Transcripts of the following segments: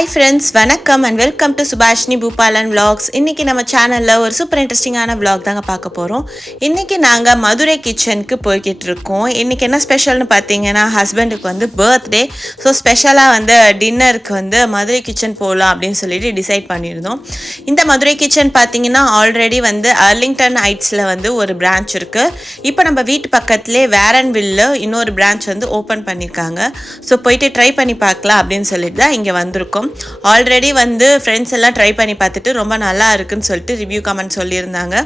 Hi friends, வணக்கம் and welcome to Subhashini Bhupalan Vlogs. இன்னைக்கு நம்ம சேனல்ல ஒரு சூப்பர் இன்ட்ரெஸ்டிங்கான vlog தாங்க பார்க்க போறோம். இன்னைக்கு நாங்க மதுரை கிச்சனுக்கு போய்கிட்டு இருக்கோம். இன்னைக்கு என்ன ஸ்பெஷல்னு பாத்தீங்கன்னா ஹஸ்பண்டுக்கு வந்து பர்த்டே. ஸோ ஸ்பெஷலாக வந்து டின்னருக்கு வந்து மதுரை கிச்சன் போகலாம் அப்படின்னு சொல்லிட்டு டிசைட் பண்ணியிருந்தோம். இந்த மதுரை கிச்சன் பார்த்தீங்கன்னா ஆல்ரெடி வந்து அர்லிங்டன் ஹைட்ஸில் வந்து ஒரு பிரான்ச் இருக்குது. இப்போ நம்ம வீட்டு பக்கத்துலேயே வேரன்வில்ல இன்னொரு பிரான்ச் வந்து ஓப்பன் பண்ணியிருக்காங்க. ஸோ போயிட்டு ட்ரை பண்ணி பார்க்கலாம் அப்படின்னு சொல்லிட்டு தான் இங்கே வந்திருக்கோம். ஆல்ரெடி வந்து ஃப்ரெண்ட்ஸ் எல்லாம் ட்ரை பண்ணி பார்த்துட்டு ரொம்ப நல்லா இருக்குன்னு சொல்லிட்டு ரிவ்யூ கமெண்ட் சொல்லியிருந்தாங்க.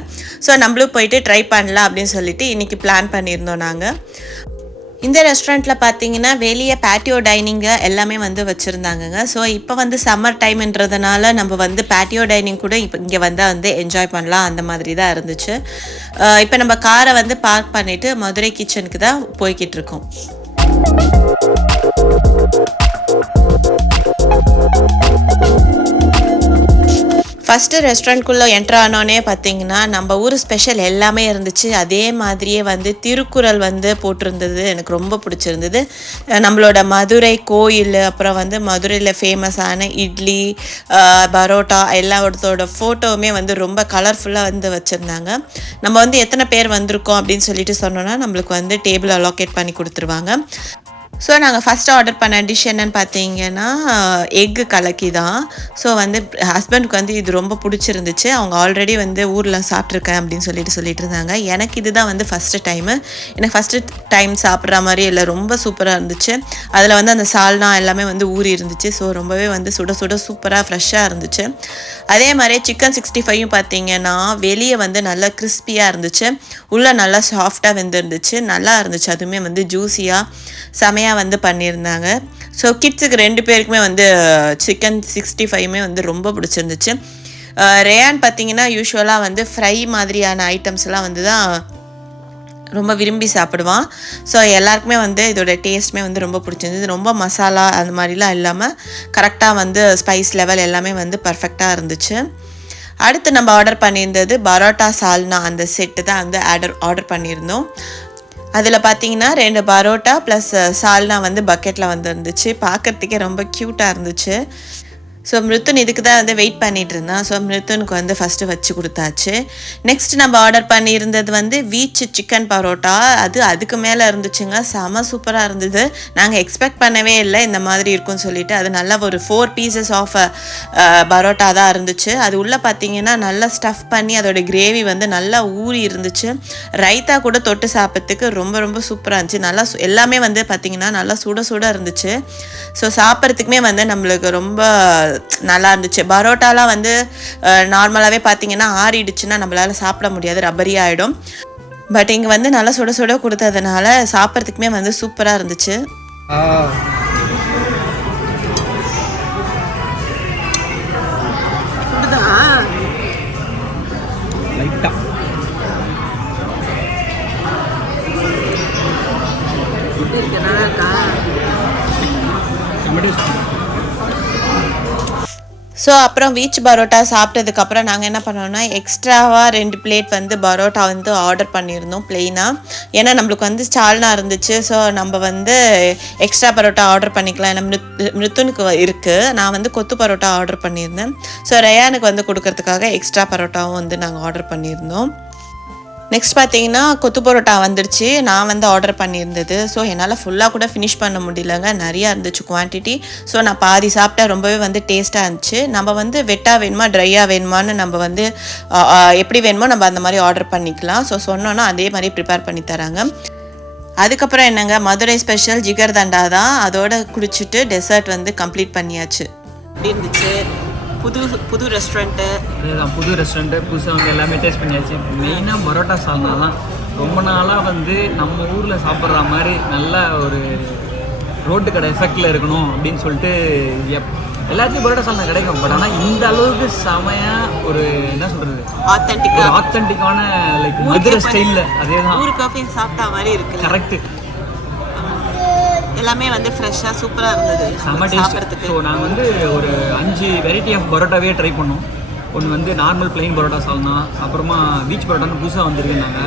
ஸோ நம்மளும் போயிட்டு ட்ரை பண்ணலாம் அப்படின்னு சொல்லிட்டு இன்றைக்கி பிளான் பண்ணியிருந்தோம் நாங்கள். இந்த ரெஸ்டாரண்ட்டில் பார்த்தீங்கன்னா வெளியே பேட்டியோ டைனிங்கு எல்லாமே வந்து வச்சுருந்தாங்கங்க. ஸோ இப்போ வந்து சம்மர் டைம்ன்றதுனால நம்ம வந்து பேட்டியோ டைனிங் கூட இப்போ இங்கே வந்தால் வந்து என்ஜாய் பண்ணலாம் அந்த மாதிரி தான் இருந்துச்சு. இப்போ நம்ம காரை வந்து பார்க் பண்ணிவிட்டு மதுரை கிச்சனுக்கு தான் போய்கிட்டு இருக்கோம். ஃபஸ்ட்டு ரெஸ்டாரண்ட்குள்ளே என்ட்ரு ஆனோடனே பார்த்தீங்கன்னா நம்ம ஊர் ஸ்பெஷல் எல்லாமே இருந்துச்சு. அதே மாதிரியே வந்து திருக்குறள் வந்து போட்டிருந்தது, எனக்கு ரொம்ப பிடிச்சிருந்தது. நம்மளோட மதுரை கோயில், அப்புறம் வந்து மதுரையில் ஃபேமஸான இட்லி, பரோட்டா எல்லாத்தோட ஃபோட்டோவுமே வந்து ரொம்ப கலர்ஃபுல்லாக வந்து வச்சுருந்தாங்க. நம்ம வந்து எத்தனை பேர் வந்திருக்கோம் அப்படின்னு சொல்லிட்டு சொன்னோன்னா நம்மளுக்கு வந்து டேபிள் அலோகேட் பண்ணி கொடுத்துருவாங்க. ஸோ நாங்கள் ஃபஸ்ட்டு ஆர்டர் பண்ண டிஷ் என்னென்னு பார்த்தீங்கன்னா எக்கு கலக்கி தான். ஸோ வந்து ஹஸ்பண்டுக்கு வந்து இது ரொம்ப பிடிச்சிருந்துச்சு. அவங்க ஆல்ரெடி வந்து ஊரில் சாப்பிட்ருக்கேன் அப்படின்னு சொல்லிட்டு இருந்தாங்க. எனக்கு இது தான் வந்து ஃபஸ்ட்டு டைமு. எனக்கு ஃபஸ்ட்டு டைம் சாப்பிட்ற மாதிரி இல்லை, ரொம்ப சூப்பராக இருந்துச்சு. அதில் வந்து அந்த சால்னா எல்லாமே வந்து ஊறி இருந்துச்சு. ஸோ ரொம்பவே வந்து சுட சுட சூப்பராக ஃப்ரெஷ்ஷாக இருந்துச்சு. அதே மாதிரி சிக்கன் 65 பார்த்தீங்கன்னா வெளியே வந்து நல்லா கிறிஸ்பியாக இருந்துச்சு, உள்ளே நல்லா சாஃப்டாக வெந்திருந்துச்சு, நல்லா இருந்துச்சு. அதுவுமே வந்து ஜூஸியாக செமையாக வந்து பண்ணியிருந்தாங்க. ஸோ கிட்ஸுக்கு 2 பேருக்குமே வந்து சிக்கன் 65 வந்து ரொம்ப பிடிச்சிருந்துச்சு. ரேயான் பார்த்தீங்கன்னா யூஸ்வலாக வந்து ஃப்ரை மாதிரியான ஐட்டம்ஸ்லாம் வந்து தான் ரொம்ப விரும்பி சாப்பிடுவான். ஸோ எல்லாருக்குமே வந்து இதோட டேஸ்ட்டுமே வந்து ரொம்ப பிடிச்சிருந்தது. ரொம்ப மசாலா அந்த மாதிரிலாம் இல்லாமல் கரெக்டாக வந்து ஸ்பைஸ் லெவல் எல்லாமே வந்து பர்ஃபெக்டாக இருந்துச்சு. அடுத்து நம்ம ஆர்டர் பண்ணியிருந்தது பரோட்டா சால்னா, அந்த செட்டு தான் வந்து ஆர்டர் பண்ணியிருந்தோம். அதில் பார்த்தீங்கன்னா 2 பரோட்டா ப்ளஸ் சால்னா வந்து பக்கெட்டில் வந்து இருந்துச்சு. பார்க்குறதுக்கே ரொம்ப க்யூட்டாக இருந்துச்சு. ஸோ மிருத்துன் இதுக்கு தான் வந்து வெயிட் பண்ணிகிட்டு இருந்தான். ஸோ மிருத்துனுக்கு வந்து ஃபஸ்ட்டு வச்சு கொடுத்தாச்சு. நெக்ஸ்ட் நம்ம ஆர்டர் பண்ணியிருந்தது வந்து வீச் சிக்கன் பரோட்டா. அதுக்கு மேலே இருந்துச்சுங்க, செம சூப்பராக இருந்தது. நாங்கள் எக்ஸ்பெக்ட் பண்ணவே இல்லை இந்த மாதிரி இருக்கும்னு சொல்லிட்டு. அது நல்லா ஒரு 4 பீசஸ் ஆஃப் பரோட்டா தான் இருந்துச்சு. அது உள்ளே பார்த்தீங்கன்னா நல்லா ஸ்டஃப் பண்ணி அதோட கிரேவி வந்து நல்லா ஊறி இருந்துச்சு. ரைத்தா கூட தொட்டு சாப்பிட்றதுக்கு ரொம்ப ரொம்ப சூப்பராக இருந்துச்சு. நல்லா எல்லாமே வந்து பார்த்திங்கன்னா நல்லா சுட சுட இருந்துச்சு. ஸோ சாப்பிட்றதுக்குமே வந்து நம்மளுக்கு ரொம்ப நல்லா இருந்துச்சு. பரோட்டாலாம் வந்து நார்மலாகவே பார்த்தீங்கன்னா ஆறிடுச்சுன்னா நம்மளால் சாப்பிட முடியாது, ரப்பரி ஆகிடும். பட் இங்கே வந்து நல்லா சுட சுட கொடுத்ததுனால சாப்பிட்றதுக்குமே வந்து சூப்பராக இருந்துச்சு. ஸோ அப்புறம் வீச் பரோட்டா சாப்பிட்டதுக்கப்புறம் நாங்கள் என்ன பண்ணோம்னா எக்ஸ்ட்ராவாக 2 பிளேட் வந்து பரோட்டா வந்து ஆர்டர் பண்ணியிருந்தோம் ப்ளெயினாக. ஏன்னா நம்மளுக்கு வந்து சால்னா இருந்துச்சு. ஸோ நம்ம வந்து எக்ஸ்ட்ரா பரோட்டா ஆர்டர் பண்ணிக்கலாம். ஏன்னா மிருத்துனுக்கு இருக்குது. நான் வந்து கொத்து பரோட்டா ஆர்டர் பண்ணியிருந்தேன். ஸோ ரயானுக்கு வந்து கொடுக்கறதுக்காக எக்ஸ்ட்ரா பரோட்டாவும் வந்து நாங்கள் ஆர்டர் பண்ணியிருந்தோம். நெக்ஸ்ட் பார்த்தீங்கன்னா கொத்து பரோட்டா வந்துடுச்சு. நான் வந்து ஆர்டர் பண்ணியிருந்தது. ஸோ என்னால் ஃபுல்லாக கூட ஃபினிஷ் பண்ண முடியலங்க, நிறையா இருந்துச்சு குவான்டிட்டி. ஸோ நான் பாதி சாப்பிட்டேன். ரொம்பவே வந்து டேஸ்ட்டாக இருந்துச்சு. நம்ம வந்து வெட்டாக வேணுமா ட்ரையாக வேணுமான்னு நம்ம வந்து எப்படி வேணுமோ நம்ம அந்த மாதிரி ஆர்டர் பண்ணிக்கலாம். ஸோ சொன்னோன்னா அதே மாதிரி ப்ரிப்பேர் பண்ணி தராங்க. அதுக்கப்புறம் என்னங்க, மதுரை ஸ்பெஷல் ஜிகர் தண்டா தான். அதோட குடிச்சிட்டு டெசர்ட் வந்து கம்ப்ளீட் பண்ணியாச்சு. எப்படி இருந்துச்சு? புது ரெஸ்டாரண்ட்டு, அதுதான் புது ரெஸ்டாரண்ட்டு, புதுசாக வந்து எல்லாமே டேஸ்ட் பண்ணியாச்சு. மெயினாக பரோட்டா சால்னா தான் ரொம்ப நாளாக வந்து நம்ம ஊரில் சாப்பிட்ற மாதிரி நல்ல ஒரு ரோட்டு கடை எஃபெக்டில் இருக்கணும் அப்படின்னு சொல்லிட்டு எல்லாத்தையும் பரோட்டா சால்னா கிடைக்கும். பட் ஆனால் இந்த அளவுக்கு செமையாக ஒரு என்ன சொல்கிறது ஆத்தென்டிக்கான லைக் மதுரை ஸ்டைலில் அதே தான் ஊர் காஃபி சாப்பிட்டா மாதிரி இருக்குது. கரெக்டு, எல்லாமே வந்து ஃப்ரெஷ்ஷாக சூப்பராக இருந்தது, செம்ம டேஸ்ட். ஸோ நாங்கள் வந்து ஒரு 5 வெரைட்டி ஆஃப் பரோட்டாவே ட்ரை பண்ணோம். ஒன்று வந்து நார்மல் பிளெயின் பரோட்டா சால்னா, அப்புறமா பீச் பரோட்டான்னு புதுசாக வந்துருக்குனாங்க.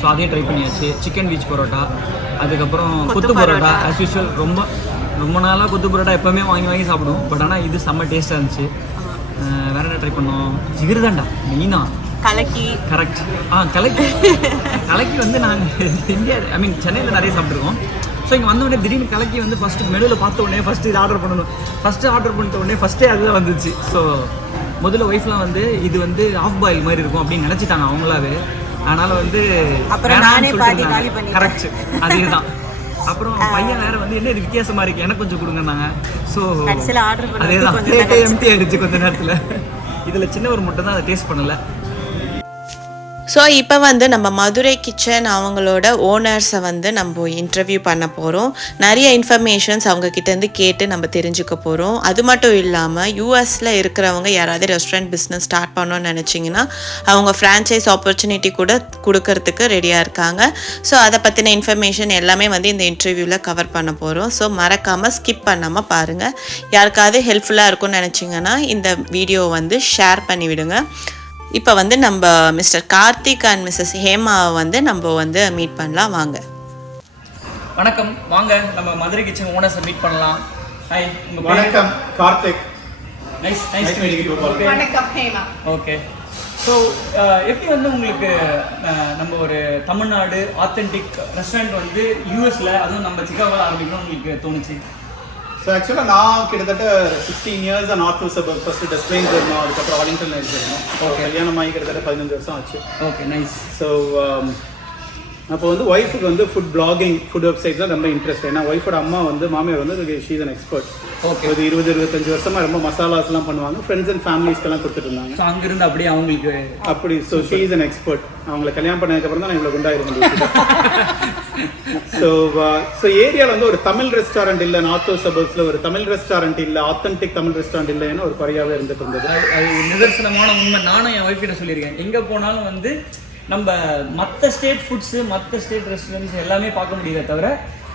ஸோ அதையும் ட்ரை பண்ணியாச்சு. சிக்கன் பீச் பரோட்டா, அதுக்கப்புறம் கொத்து பரோட்டா ஆஸ் யூஸ்வல் ரொம்ப ரொம்ப நாளாக கொத்து பரோட்டா எப்போவுமே வாங்கி சாப்பிடுவோம். பட் ஆனால் இது செம்ம டேஸ்ட்டாக இருந்துச்சு. வேறு என்ன ட்ரை பண்ணோம்? ஜிகிர்தண்டா மெயினாக கலக்கி. கரெக்ட். கலக்கி வந்து நாங்கள் இந்தியா சென்னையில் நிறைய சாப்பிட்ருக்கோம். ஸோ இங்கே வந்த உடனே திடீர்னு கலக்கி வந்து ஃபஸ்ட்டு மெனுவில் பார்த்த உடனே ஃபஸ்ட்டு இது ஆர்டர் பண்ணணும். ஆர்டர் பண்ணிட்ட உடனே ஃபஸ்ட்டே அதுதான் வந்துச்சு. ஸோ முதல்ல ஒய்ஃப்லாம் வந்து இது வந்து ஆஃப் பாயில் மாதிரி இருக்கும் அப்படின்னு நினச்சிட்டாங்க அவங்களாவே. அதனால் வந்து கரெக்ட் அதே தான். அப்புறம் பையன் வேறு வந்து என்ன இது வித்தியாசமாக இருக்குது, எனக்கு கொஞ்சம் கொடுங்கன்னாங்க. ஸோ அதே தான் எம்டி ஆயிடுச்சு கொஞ்ச நேரத்தில். இதில் சின்னவர் மட்டும் தான் அதை டேஸ்ட் பண்ணலை. ஸோ இப்போ வந்து நம்ம மதுரை கிச்சன் அவங்களோட ஓனர்ஸை வந்து நம்ம இன்டர்வியூ பண்ண போகிறோம். நிறைய இன்ஃபர்மேஷன்ஸ் அவங்கக்கிட்டேருந்து கேட்டு நம்ம தெரிஞ்சுக்க போகிறோம். அது மட்டும் இல்லாமல் யூஎஸில் இருக்கிறவங்க யாராவது ரெஸ்டாரண்ட் பிஸ்னஸ் ஸ்டார்ட் பண்ணணும்னு நினச்சிங்கன்னா அவங்க ஃப்ரான்ச்சைஸ் ஆப்பர்ச்சுனிட்டி கூட கொடுக்கறதுக்கு ரெடியாக இருக்காங்க. ஸோ அதை பற்றின இன்ஃபர்மேஷன் எல்லாமே வந்து இந்த இன்டர்வியூவில் கவர் பண்ண போகிறோம். ஸோ மறக்காமல் ஸ்கிப் பண்ணாமல் பாருங்கள். யாருக்காவது ஹெல்ப்ஃபுல்லாக இருக்கும்னு நினச்சிங்கன்னா இந்த வீடியோ வந்து ஷேர் பண்ணிவிடுங்க. இப்போ வந்து நம்ம மிஸ்டர் கார்த்திக் அண்ட் மிஸ்ஸஸ் ஹேமாவை வந்து நம்ம வந்து மீட் பண்ணலாம். வாங்க. வணக்கம். வாங்க நம்ம மதுரை கிச்சன் ஓனர்ஸை மீட் பண்ணலாம். ஹாய். வணக்கம் கார்த்திக். நைஸ் வணக்கம் ஹேமா. ஓகே. ஸோ எப்படி வந்து உங்களுக்கு நம்ம ஒரு தமிழ்நாடு ஆத்தென்டிக் ரெஸ்டாரண்ட் வந்து யூஎஸில் அதுவும் நம்ம சிக்காகோவில் ஆரம்பிக்கணும்னு உங்களுக்கு தோணுச்சு? ஸோ ஆக்சுவலாக நான் கிட்டத்தட்ட 16 years north west suburb first டெஸ்பிளைன் இருந்தோம். அதுக்கப்புறம் ஆலிங்டனில் இருந்திருந்தோம். கல்யாணம் ஆகி கிட்டத்தட்ட 15 வருஷம் ஆச்சு. Okay nice. ஸோ அப்போ வந்து ஒய்ஃபுக்கு வந்து ஃபுட் பிளாகிங் ஃபுட் வெப்சைட்ஸ் தான் ரொம்ப இன்ட்ரெஸ்ட். ஏன்னா ஒய்ஃபோட அம்மா வந்து மாமியார் வந்து she is an expert. Okay. ஒரு 20-25 வருஷமாக ரொம்ப மசாலாஸ்லாம் பண்ணுவாங்க. ஃப்ரெண்ட்ஸ் அண்ட் ஃபேமிலிஸ்க்கெல்லாம் கொடுத்துட்டு இருந்தாங்க. ஸோ அங்கிருந்து அப்படியே அவங்களுக்கு அப்படி. So she is an expert. அவங்களை கல்யாணம் பண்ணதுக்கப்புறம் தான் நான் இவ்வளோ குண்டாக இருக்க ஸோ ஏரியாவில் வந்து ஒரு தமிழ் ரெஸ்டாரண்ட் இல்லை, நார்த் வெஸ்ட் சபர்ப்ஸில் ஒரு தமிழ் ரெஸ்டாரண்ட் இல்லை, ஆத்தென்டிக் தமிழ் ரெஸ்டாரண்ட் இல்லைன்னு ஒரு குறையாகவே இருந்துட்டு இருந்தது. அது நிதர்சனமான உண்மை. நானும் என் ஒய்ஃப் கிட்ட சொல்லியிருக்கேன், எங்கே போனாலும் வந்து நம்ம மற்ற ஸ்டேட் ஃபுட்ஸு மற்ற ஸ்டேட் ரெஸ்டாரண்ட்ஸ் எல்லாமே பார்க்க முடியல தவிர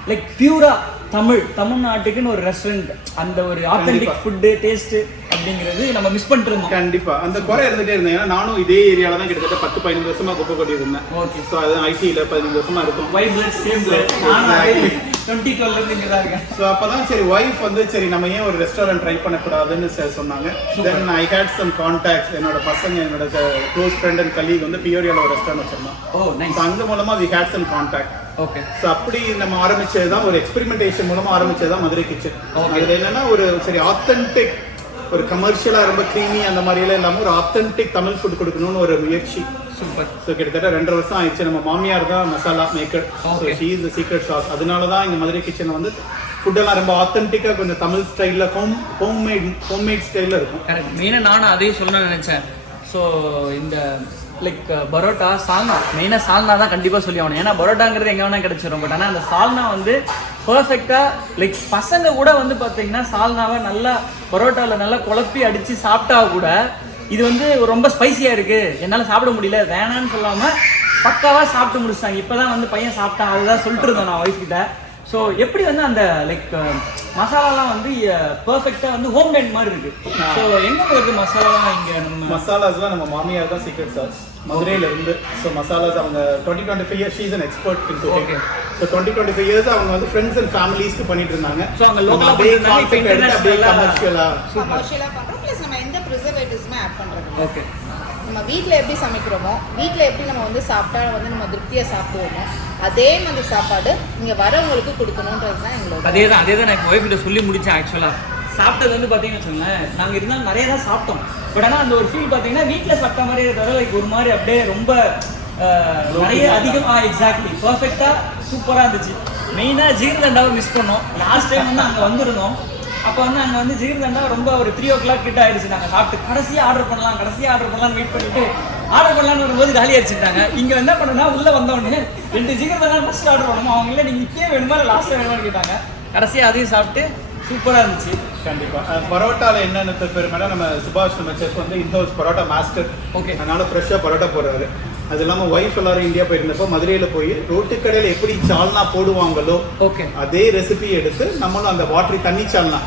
லைக் பியூரா தமிழ்நாட்டுக்குன்னு ஒரு ரெஸ்டாரண்ட் அந்த ஒரு ஆத்தென்டிக் ஃபுட்டு டேஸ்ட்டு அப்படிங்கிறது நம்ம மிஸ் பண்ணிட்டு இருந்தோம். கண்டிப்பாக அந்த குறை இருந்துகிட்டே இருந்தேன். ஏன்னா நானும் இதே ஏரியாவில் தான் கிட்டத்தட்ட 10-15 வருஷமாக குப்பை கொட்டி இருந்தேன். ஓகே. ஸோ அது ஐடியில் 15 வருஷமாக இருக்கும். Why blood same blood. நானும் 2012 இங்கே தான் இருக்கேன். ஸோ அப்போ தான் சரி ஒய்ஃப் வந்து சரி நம்ம ஏன் ஒரு ரெஸ்டாரண்ட் ட்ரை பண்ணக்கூடாதுன்னு சொன்னாங்க. தென் ஐ ஹேட் சம் கான்டாக்ட்ஸ். என்னோட பசங்க என்னோட க்ளோஸ் ஃப்ரெண்ட் அண்ட் கலீக் வந்து பியூரியாவில் ஒரு ரெஸ்டாரண்ட் வச்சிருந்தோம். ஓ நைஸ். ஸோ அந்த மூலமாக we had some contact. Okay. So அப்படி நம்ம ஆரம்பிச்சது தான் ஒரு எக்ஸ்பெரிமெண்டேஷன் மூலமாக ஆரம்பிச்சது தான் மதுரை கிச்சன். அதில் என்னன்னா ஒரு சரி ஆத்தென்டிக் ஒரு கமர்ஷியலாக ரொம்ப க்ரீமி அந்த மாதிரியெல்லாம் இல்லாமல் ஒரு ஆத்தென்டிக் தமிழ் ஃபுட் கொடுக்கணும்னு ஒரு முயற்சி. சூப்பர். ஸோ கிட்டத்தட்ட 2.5 வருஷம் ஆயிடுச்சு. நம்ம மாமியார் தான் masala maker. So she is the secret sauce. அதனால தான் இந்த மதுரை கிச்சனில் வந்து ஃபுட்டெல்லாம் ரொம்ப ஆத்தென்டிக்காக கொஞ்சம் தமிழ் ஸ்டைலில் ஹோம்மேட் ஸ்டைலில் இருக்கும். கரெக்ட். மெயினாக நானும் அதே சொல்லணும்னு நினச்சேன். ஸோ இந்த லைக் பரோட்டா சால்னா, மெயினாக சால்னா தான் கண்டிப்பாக சொல்லி ஆகணும். ஏன்னா பரோட்டாங்கிறது எங்கே வேணால் கிடச்சிரும். பட் ஆனால் அந்த சால்னா வந்து பர்ஃபெக்டாக லைக் பசங்க கூட வந்து பார்த்தீங்கன்னா சால்னாவை நல்லா பரோட்டாவில் நல்லா குழப்பி அடித்து சாப்பிட்டா கூட இது வந்து ரொம்ப ஸ்பைசியாக இருக்குது, என்னால் சாப்பிட முடியல வேணான்னு சொல்லாமல் பக்காவாக சாப்பிட்டு முடிச்சிட்டாங்க. இப்போ தான் வந்து பையன் சாப்பிட்டான். அதுதான் சொல்லிட்டு இருந்தேன் நான் ஒய்ஃப் கிட்ட. ஸோ எப்படி வந்து அந்த லைக் மசாலாலாம் வந்து பர்ஃபெக்டாக வந்து ஹோம் மேட் மாதிரி இருக்குது. ஸோ எங்கே வருது மசாலாலாம்? இங்கே நம்ம மசாலாஸ்லாம் நம்ம மாமியார் தான் சீக்ரெட் சாஸ் மதுரையில் இருந்து. ஸோ மசாலாஸ் அவங்க 20-25 years she is an expert in cooking. So 20-25 years அவங்க வந்து ஃப்ரெண்ட்ஸ் அண்ட் ஃபேமிலிஸ்க்கு பண்ணிட்டு இருந்தாங்க. ஸோ அவங்க லோக்கலாக கமர்ஷியலாக பண்ணுறோம். ப்ளஸ் நம்ம எந்த ப்ரிசர்வேட்டிவ்ஸுமே ஆட் பண்ணுறது. ஓகே. நம்ம வீட்டில் எப்படி சமைக்கிறோமோ, வீட்டில் எப்படி நம்ம வந்து சாப்பிட்டா வந்து நம்ம திருப்தியாக சாப்பிடுவோமோ அதே மாதிரி சாப்பாடு இங்கே வரவங்களுக்கு கொடுக்கணுன்றது தான் எங்களோட. அதே தான் நான் எங்கள் ஒய்ஃப் கிட்ட சொல்லி முடித்தேன். ஆக்சுவலாக சாப்பிட்டது வந்து பார்த்தீங்கன்னு வச்சுக்கோங்களேன், நாங்கள் இருந்தாலும் நிறைய தான் சாப்பிட்டோம். பட் ஆனால் அந்த ஒரு ஃபீல் பார்த்தீங்கன்னா வீட்டில் சாப்பிட்ட மாதிரியே தவிர லைக் ஒரு மாதிரி அப்படியே ரொம்ப நிறைய அதிகமாக எக்ஸாக்ட்லி பர்ஃபெக்டாக சூப்பராக இருந்துச்சு. மெயினாக ஜீர்தண்டாவை மிஸ் பண்ணோம். லாஸ்ட் டைம் வந்து அங்கே வந்திருந்தோம். அப்போ வந்து அங்கே வந்து ஜீர்தண்டா ரொம்ப ஒரு 3 o'clock கிட்ட ஆயிடுச்சு. நாங்கள் சாப்பிட்டு கடைசியாக ஆர்டர் பண்ணலாம்னு வெயிட் பண்ணிட்டு ஆர்டர் பண்ணலான்னு வரும்போது காலி அடிச்சுட்டாங்க. இங்கே என்ன பண்ணணும்னா உள்ளே வந்தோடனே 2 ஜீர்தண்டா ஃபஸ்ட் ஆர்டர் பண்ணணும். அவங்க இல்லை நீங்கள் இப்பயே வேணுமா லாஸ்ட்டில் வேணுமான்னு கேட்டாங்க. கடைசியாக அதையும் சாப்பிட்டு சூப்பராக இருந்துச்சு. கண்டிப்பாக பரோட்டாவில் என்னென்ன பெருமைனா நம்ம சுபாஷ் நம்ம செஃப் வந்து இன்ஹவுஸ் பரோட்டா மாஸ்டர். ஓகே. அதனால ஃப்ரெஷ்ஷாக பரோட்டா போடுறாரு. அது இல்லாமல் ஒய்ஃப் எல்லாரும் இந்தியா போயிருந்தப்போ மதுரையில் போய் ரோட்டு கடையில் எப்படி சால்னா போடுவாங்களோ ஓகே அதே ரெசிபி எடுத்து நம்மளும் அந்த வாட்டரி தண்ணி சால்னா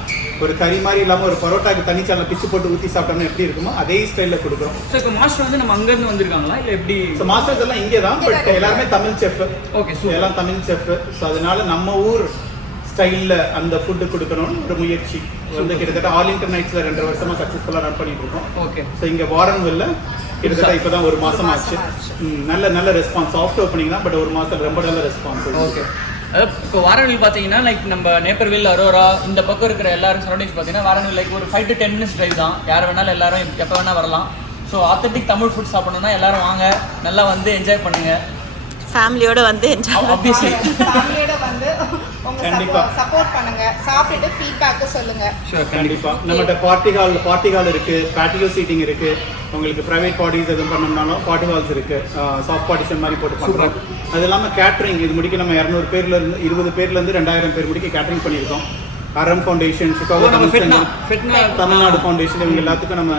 ஒரு கறி மாதிரி இல்லாமல் ஒரு பரோட்டாக்கு தண்ணி சால்னா பிச்சு போட்டு ஊற்றி சாப்பிட்டோம்னா எப்படி இருக்குமோ அதே ஸ்டைலில் கொடுக்குறோம். ஸோ இப்போ மாஸ்டர் வந்து நம்ம அங்கேருந்து வந்திருக்காங்களா இல்லை எப்படி? ஸோ மாஸ்டர்ஸ் எல்லாம் இங்கே தான். பட் எல்லாருமே தமிழ் செஃப். ஓகே. எல்லாம் தமிழ் செஃப். ஸோ அதனால நம்ம ஊர் ஸ்டைலில் அந்த ஃபுட்டு கொடுக்கணும்னு ஒரு முயற்சி வந்து கிட்டத்தட்ட ஆர்லிங்டன் நைட்ஸில் 2 வருஷமாக சக்ஸஸ்ஃபுல்லாக ரன் பண்ணிட்டு இருக்கோம். ஓகே. ஸோ இங்கே வாரன்வில்ல கிட்டத்தட்ட இப்போ தான் 1 மாதம் ஆச்சு. நல்ல ரெஸ்பான்ஸ். சாஃப்ட் ஓப்பனிங் தான், பட் 1 மாதத்தில் ரொம்ப நல்ல ரெஸ்பான்ஸ். ஓகே. அதாவது இப்போ வாரன்வில் பார்த்தீங்கன்னா லைக் நம்ம நேப்பர்வில், அரோரா இந்த பக்கம் இருக்கிற எல்லாரும் சரௌண்டிங்ஸ் பார்த்தீங்கன்னா வாரன்வில் லைக் ஒரு 5 to 10 minutes டிரைவ் தான். யார் வேணாலும் எல்லாரும் எப்போ வேணால் வரலாம். ஸோ ஆத்தென்டிக் தமிழ் ஃபுட் சாப்பிடணும்னா எல்லாரும் வாங்க, நல்லா வந்து என்ஜாய் பண்ணுங்க. ஃபேமிலியோட வந்து என்ஜாய் ஆப்வியஸ்லி ஃபேமிலியோட வந்து உங்க சப்போர்ட் பண்ணுங்க, சாப்பிட்டுட்டு ஃபீட்பேக் சொல்லுங்க. கண்டிப்பா. நம்மகிட்ட பார்ட்டி ஹால் இருக்கு, பேட்டியோ சீட்டிங் இருக்கு. உங்களுக்கு பிரைவேட் பார்ட்டிஸ் எதுவும் பண்ணணும்னாலும் பார்ட்டி ஹால்ஸ் இருக்கு. சாஃப்ட் பார்ட்டிஷன் மாதிரி போட்டு பண்றோம். அது இல்லாமல் கேட்டரிங் இது முடிக்க நம்ம 200 பேர்ல இருந்து 20 பேர்ல இருந்து 2000 பேர் முடிக்க கேட்டரிங் பண்ணியிருக்கோம். அரம் ஃபவுண்டேஷன், சிகாகோ தமிழ்நாடு ஃபவுண்டேஷன் இவங்க எல்லாத்துக்கும் நம்ம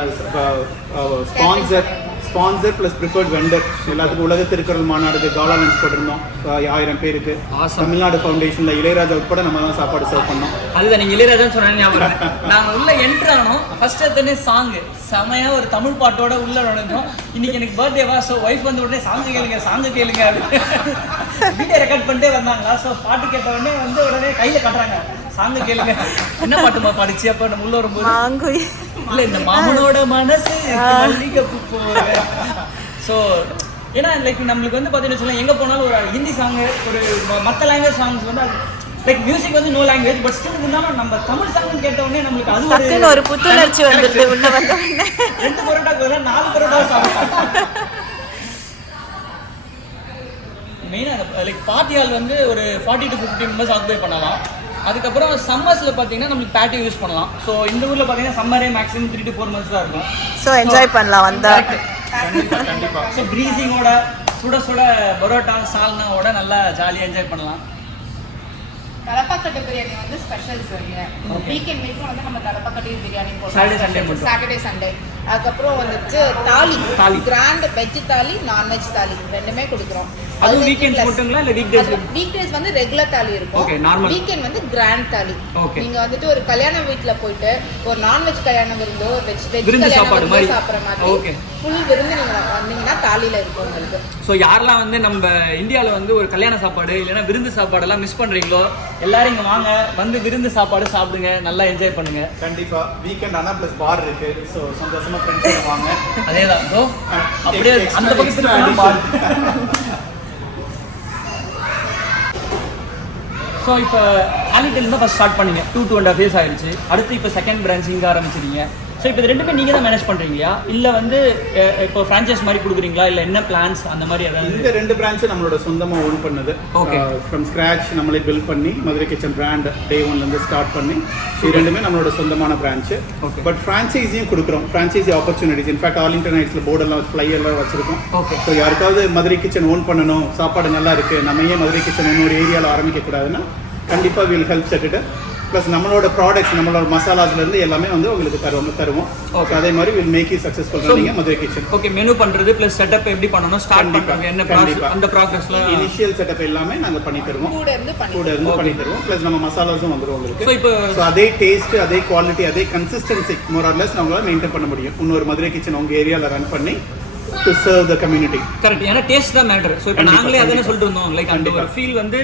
ஸ்பான்சர் ப்ளஸ் ப்ரிஃபர்ட் வெண்டர் எல்லாத்துக்கும் உலக திருக்குறள் மாநாடுக்கு காலா லஞ்ச் போட்டிருந்தோம் 1000 பேருக்கு. தமிழ்நாடு ஃபவுண்டேஷனில் இளையராஜா உட்பட நம்ம தான் சாப்பாடு சர்வ் பண்ணோம். அதுதான் நீங்கள் இளையராஜான்னு சொன்னாங்க. நாங்கள் உள்ள என்ட்ரு ஆனோம், ஃபர்ஸ்ட் எடுத்தோடனே சாங்கு செமையாக ஒரு தமிழ் பாட்டோட உள்ள நுழைஞ்சோம். இன்னைக்கு எனக்கு பர்த்டேவா, ஸோ ஒய்ஃப் வந்து உடனே சாங்கு கேளுங்க வீடியோ ரெக்கார்ட் பண்ணிட்டே வந்தாங்களா. ஸோ பாட்டு கேட்ட உடனே வந்து உடனே கையில் கட்டுறாங்க, சாங்கு கேளுங்க. என்ன பாட்டுமா பாடிச்சு அப்போ நம்ம உள்ள வரும்போது? இல்லை, இந்த மாமனோட மனசு மல்லிகைப்பூ போற. ஸோ ஏன்னா லைக் நம்மளுக்கு வந்து பார்த்தீங்கன்னு வச்சுக்கோங்களேன், எங்கே போனாலும் ஒரு ஹிந்தி சாங்கு, ஒரு மற்ற லாங்குவேஜ் சாங்ஸ் வந்து லைக் மியூசிக் வந்து நோ லாங்குவேஜ், பட் ஸ்டில் இருந்தாலும் நம்ம தமிழ் சாங் கேட்ட உடனே நம்மளுக்கு அது ஒரு புத்துணர்ச்சி வந்துடுது. உள்ள வந்த உடனே 2 பரோட்டாக்கு பதிலாக 4 பரோட்டா சாப்பிடலாம். மெயினாக லைக் பார்ட்டி ஹால் வந்து ஒரு 40 to 50 மெம்பர்ஸ் ஆக்குபை பண்ணலாம். அதுக்கப்புறம் சம்மர்ஸில் பார்த்தீங்கன்னா நம்மளுக்கு பேட்டியோ யூஸ் பண்ணலாம். ஸோ இந்த ஊரில் பார்த்தீங்கன்னா சம்மரே மேக்ஸிமம் 3 to 4 months தான் இருக்கும். ஸோ என்ஜாய் பண்ணலாம் வந்தா. கண்டிப்பாக. ஸோ ப்ரீசிங்கோட சுட பரோட்டா சால்னாவோட நல்லா ஜாலியாக என்ஜாய் பண்ணலாம். தலப்பாக்கட்டு பிரியாணி வந்து ஸ்பெஷல் சார். வீக்கெண்ட் வீக்கும் வந்து நம்ம தலப்பாக்கட்டு பிரியாணி போடுறோம். Saturday Sunday. அதுக்கப்புறம் வந்துட்டு தாலி கிராண்ட் வெஜ் தாலி, நான்வெஜ் தாலி ரெண்டுமே கொடுக்குறோம். அது வீக்கெண்ட்ஸ் மட்டுங்களா இல்ல வீக்டேஸ்? வீக்டேஸ் வந்து ரெகுலர் தாலி இருக்கும். வீக்கெண்ட் வந்து கிராண்ட் தாலி. நீங்க வந்துட்டு ஒரு கல்யாண வீட்ல போயிட்டு ஒரு நான்வெஜ் கல்யாணம் விருந்தோ வெஜ் கல்யாணம் விருந்தோ சாப்பிடுற மாதிரி ஃபுல் விருந்து நீங்க வந்தீங்கன்னா தாலியில இருக்கும் உங்களுக்கு. ஸோ யாரெல்லாம் வந்து நம்ம இந்தியாவில் வந்து ஒரு கல்யாண சாப்பாடு இல்லைன்னா விருந்து சாப்பாடெல்லாம் மிஸ் பண்ணுறீங்களோ எல்லாரும் இங்கே வாங்க, வந்து விருந்து சாப்பாடு சாப்பிடுங்க, நல்லா என்ஜாய் பண்ணுங்க. கண்டிப்பாக. வீக்கெண்ட் ஆனால் ப்ளஸ் பார் இருக்கு. ஸோ சந்தோஷமா ஃப்ரெண்ட்ஸ் வாங்க. அதே தான். ஸோ அப்படியே அந்த பக்கத்தில் பார். ஸோ இப்போ ஆலிட்டல் தான் ஃபஸ்ட் ஸ்டார்ட் பண்ணீங்க, 2.5 years ஆயிடுச்சு. அடுத்து இப்போ செகண்ட் பிரான்ச் இங்கே ஆரம்பிச்சிருக்கீங்க. ஸோ இப்போ இது ரெண்டுமே நீங்கள் தான் மேனேஜ் பண்ணுறீங்களா இல்லை வந்து இப்போ ஃப்ரான்ச்சைஸ் மாதிரி கொடுக்குறீங்களா இல்லை என்ன பிளான்ஸ் அந்த மாதிரி ஏதாவது? இந்த 2 பிரான்ச்சும் நம்மளோட சொந்தமாக ஓன் பண்ணது. ஓகே. ஃப்ரம் ஸ்க்ராச் நம்மளே பில்ட் பண்ணி மதுரை கிச்சன் பிராண்ட் டே 1லேருந்து ஸ்டார்ட் பண்ணி இது ரெண்டுமே நம்மளோட சொந்தமான பிரான்ச்சு. பட் ஃப்ரான்ச்சைஸியும் கொடுக்குறோம், ஃப்ரான்ச்சைஸி ஆப்பர்ச்சுனிட்டிஸ். இன்ஃபேக்ட் ஆர்லிங்டன் நைட்ஸில் போர்டெல்லாம் ஃப்ளையெல்லாம் வச்சிருக்கோம். ஓகே. ஸோ யாருக்காவது மதுரை கிச்சன் ஓன் பண்ணணும், சாப்பாடு நல்லா இருக்குது, நம்ம ஏன் மதுரை கிச்சன் இன்னொரு ஏரியாவில் ஆரம்பிக்கக்கூடாதுன்னா கண்டிப்பாக வில் ஹெல்ப் செட்டுட்டு ப்ளஸ் நம்மளோட ப்ராடக்ட்ஸ் நம்மளோட மசாலாஸ்லேருந்து எல்லாமே வந்து உங்களுக்கு தருவோம். ஓகே. அதே மாதிரி வில் மேக் யூ சக்ஸஸ்ஃபுல் நீங்கள் மதுரை கிச்சன். ஓகே. மெனு பண்ணுறது ப்ளஸ் செட்டப் எப்படி பண்ணணும் ஸ்டார்ட் பண்ணுறாங்க என்ன ப்ராசஸ், அந்த ப்ராசஸ்ல இனிஷியல் செட்டப் எல்லாமே நாங்கள் பண்ணி தருவோம். கூட இருந்து பண்ணி தருவோம். ப்ளஸ் நம்ம மசாலாஸும் வந்துடும் உங்களுக்கு. ஸோ இப்போ அதே டேஸ்ட், அதே குவாலிட்டி, அதே கன்சிஸ்டன்சி மோர் ஆர் லெஸ் நம்மளால மெயின்டைன் பண்ண முடியும். இன்னொரு மதுரை கிச்சன் உங்கள் ஏரியாவில் ரன் பண்ணி to serve the community. Correct. ஏன்னா டேஸ்ட் தான் மேட்டர். ஸோ இப்போ நாங்களே அதானே சொல்லிட்டு இருந்தோம், லைக் அந்த ஒரு ஃபீல் வந்து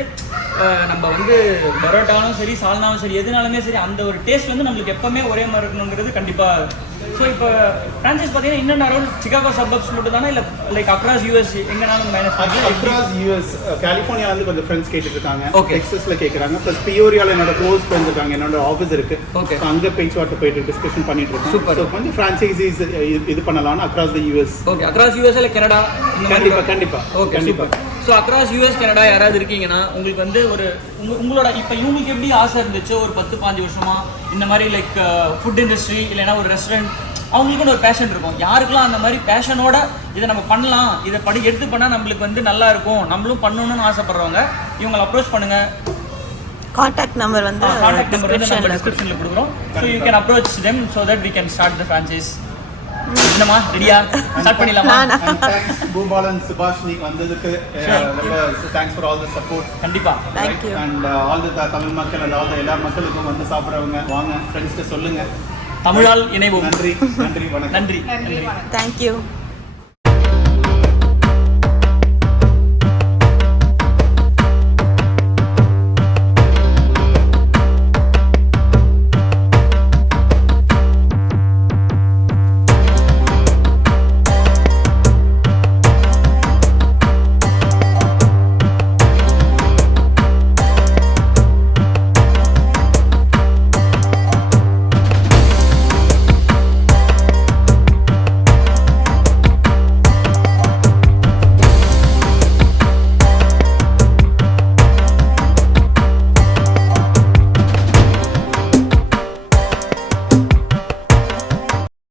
நம்ம வந்து பரோட்டாவும் சரி சால்னாவும் சரி எதுனாலுமே சரி அந்த ஒரு டேஸ்ட் வந்து நம்மளுக்கு எப்பவுமே ஒரே மாதிரி இருக்கணுங்கிறது கண்டிப்பாக. ஸோ இப்போ ஃப்ரான்ச்சைஸ் பார்த்தீங்கன்னா இன்னும் அரௌண்ட் சிகாகோ சப்பப்ஸ் மட்டும் தானே இல்லை லைக் அக்ராஸ் யூஎஸ் எங்கேனாலும் மேனேஜ் பண்ணி? அக்ராஸ் யூஎஸ் கலிஃபோர்னியாவிலேருந்து கொஞ்சம் ஃப்ரெண்ட்ஸ் கேட்டுட்டு இருக்காங்க. ஓகே. டெக்ஸஸில் கேட்குறாங்க. ப்ளஸ் பியோரியாவில் என்னோட க்ளோஸ் ஃப்ரெண்ட்ஸ் இருக்காங்க, என்னோட ஆஃபீஸ் இருக்கு. ஓகே. அங்கே பேச்சுவார்த்தை போயிட்டு டிஸ்கஷன் பண்ணிட்டு இருக்கோம். சூப்பர். ஸோ கொஞ்சம் ஃப்ரான்ச்சைசிஸ் இது பண்ணலாம்னு across the US. Okay. Across US இல்லை கனடா? கண்டிப்பாக. ஓகே. கண்டிப்பாக. ஸோ அக்ராஸ் யூஎஸ் கனடா யாராவது இருக்கீங்கன்னா உங்களுக்கு வந்து ஒரு உங்களோட இப்போ இவங்களுக்கு எப்படி ஆசை இருந்துச்சு ஒரு 10-15 வருஷமா இந்த மாதிரி லைக் ஃபுட் இண்டஸ்ட்ரி இல்லைன்னா ஒரு ரெஸ்டாரண்ட், அவங்களுக்குன்னு ஒரு பேஷன் இருக்கும். யாருக்கெல்லாம் அந்த மாதிரி பேஷனோட இதை நம்ம பண்ணலாம், இதை எடுத்து பண்ணால் நம்மளுக்கு வந்து நல்லா இருக்கும், நம்மளும் பண்ணணும்னு ஆசைப்படுறவங்க இவங்களை அப்ரோச் பண்ணுங்க. கான்டாக்ட் நம்பர் வந்து டிஸ்கிரிப்ஷனில் கொடுக்குறோம். So you can approach them so that we can start the franchise. என்னமா ரெடியா ஸ்டார்ட் பண்ணிடலாமா? தேங்க்ஸ் பூபாலன் சுபாஷினி வந்ததுக்கு. Thanks for all the support. கண்டிப்பா. Thank you. And all the Tamil மக்கள் அண்ட் ஆல் தி எல்லா மக்களுக்கும் வந்து சாப்பிடுறவங்க வாங்க, ஃப்ரெண்ட்ஸ்கிட்ட சொல்லுங்க. தமிழால் இணைவோம். நன்றி. வணக்கம். நன்றி. Thank you.